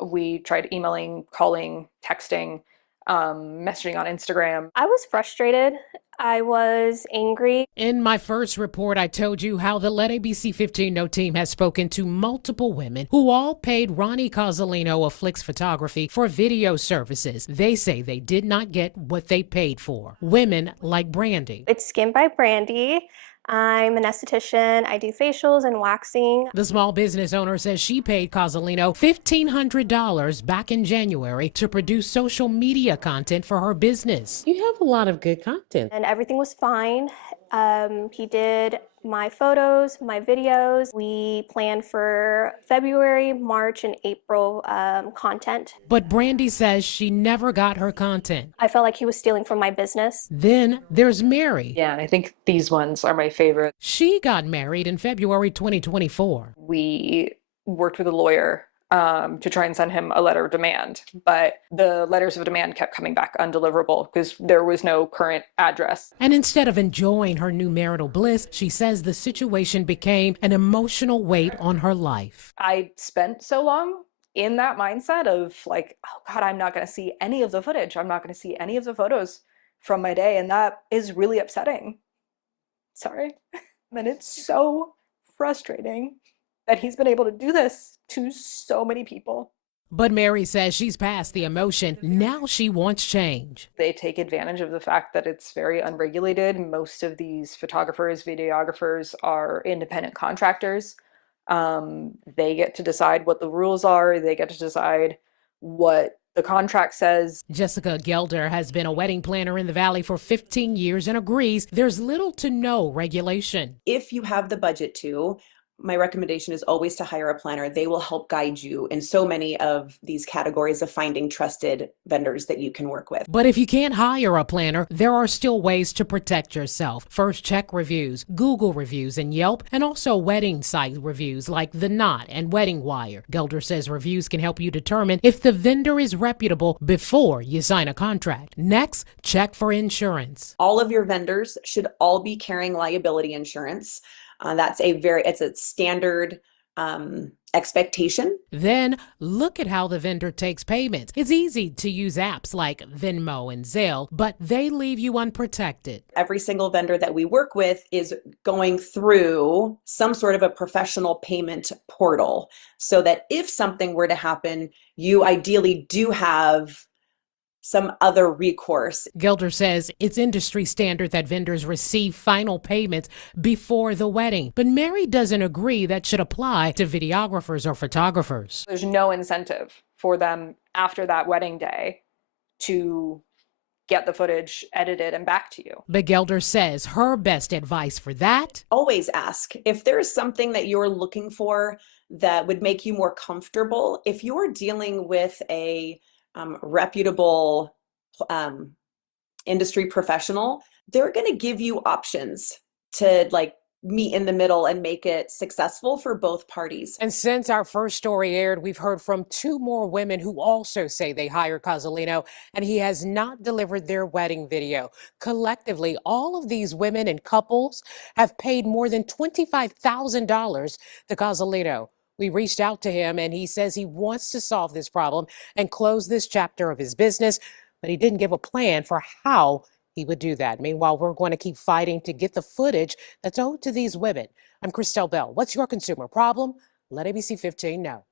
We tried emailing, calling, texting, messaging on Instagram. I was frustrated. I was angry. In my first report, I told you how the Let ABC15 Know Team has spoken to multiple women who all paid Ronnie Cozzolino of Phlix Photography for video services. They say they did not get what they paid for. Women like Brandy. It's Skin by Brandy. I'm an esthetician. I do facials and waxing. The small business owner says she paid Cozzolino $1,500 back in January to produce social media content for her business. You have a lot of good content. And everything was fine. He did my photos, my videos. We planned for February, March, and April content. But Brandy says she never got her content. I felt like he was stealing from my business. Then there's Mary. Yeah, and I think these ones are my favorite. She got married in February 2024. We worked with a lawyer to try and send him a letter of demand, but the letters of demand kept coming back undeliverable because there was no current address. And instead of enjoying her new marital bliss, she says the situation became an emotional weight on her life. I spent so long in that mindset of like, oh God, I'm not going to see any of the footage. I'm not going to see any of the photos from my day. And that is really upsetting. Sorry. And it's so frustrating that he's been able to do this to so many people. But Mary says she's past the emotion. Now she wants change. They take advantage of the fact that it's very unregulated. Most of these photographers, videographers are independent contractors. They get to decide what the rules are. They get to decide what the contract says. Jessica Gelder has been a wedding planner in the Valley for 15 years and agrees there's little to no regulation. If you have the budget to, my recommendation is always to hire a planner. They will help guide you in so many of these categories of finding trusted vendors that you can work with. But if you can't hire a planner, there are still ways to protect yourself. First, check reviews, Google reviews, and Yelp, and also wedding site reviews like The Knot and Wedding Wire. Gelder says reviews can help you determine if the vendor is reputable before you sign a contract. Next, check for insurance. All of your vendors should all be carrying liability insurance. It's a standard expectation. Then look at how the vendor takes payments. It's easy to use apps like Venmo and Zelle, but they leave you unprotected. Every single vendor that we work with is going through some sort of a professional payment portal so that if something were to happen, you ideally do have some other recourse. Gelder says it's industry standard that vendors receive final payments before the wedding, but Mary doesn't agree that should apply to videographers or photographers. There's no incentive for them after that wedding day to get the footage edited and back to you. But Gelder says her best advice for that: always ask. If there's something that you're looking for that would make you more comfortable, if you're dealing with a reputable industry professional, they're going to give you options to like meet in the middle and make it successful for both parties. And since our first story aired, we've heard from 2 more women who also say they hired Cozzolino and he has not delivered their wedding video. Collectively, all of these women and couples have paid more than $25,000 to Cozzolino. We reached out to him and he says he wants to solve this problem and close this chapter of his business, but he didn't give a plan for how he would do that. Meanwhile, we're going to keep fighting to get the footage that's owed to these women. I'm Christelle Bell. What's your consumer problem? Let ABC 15 know.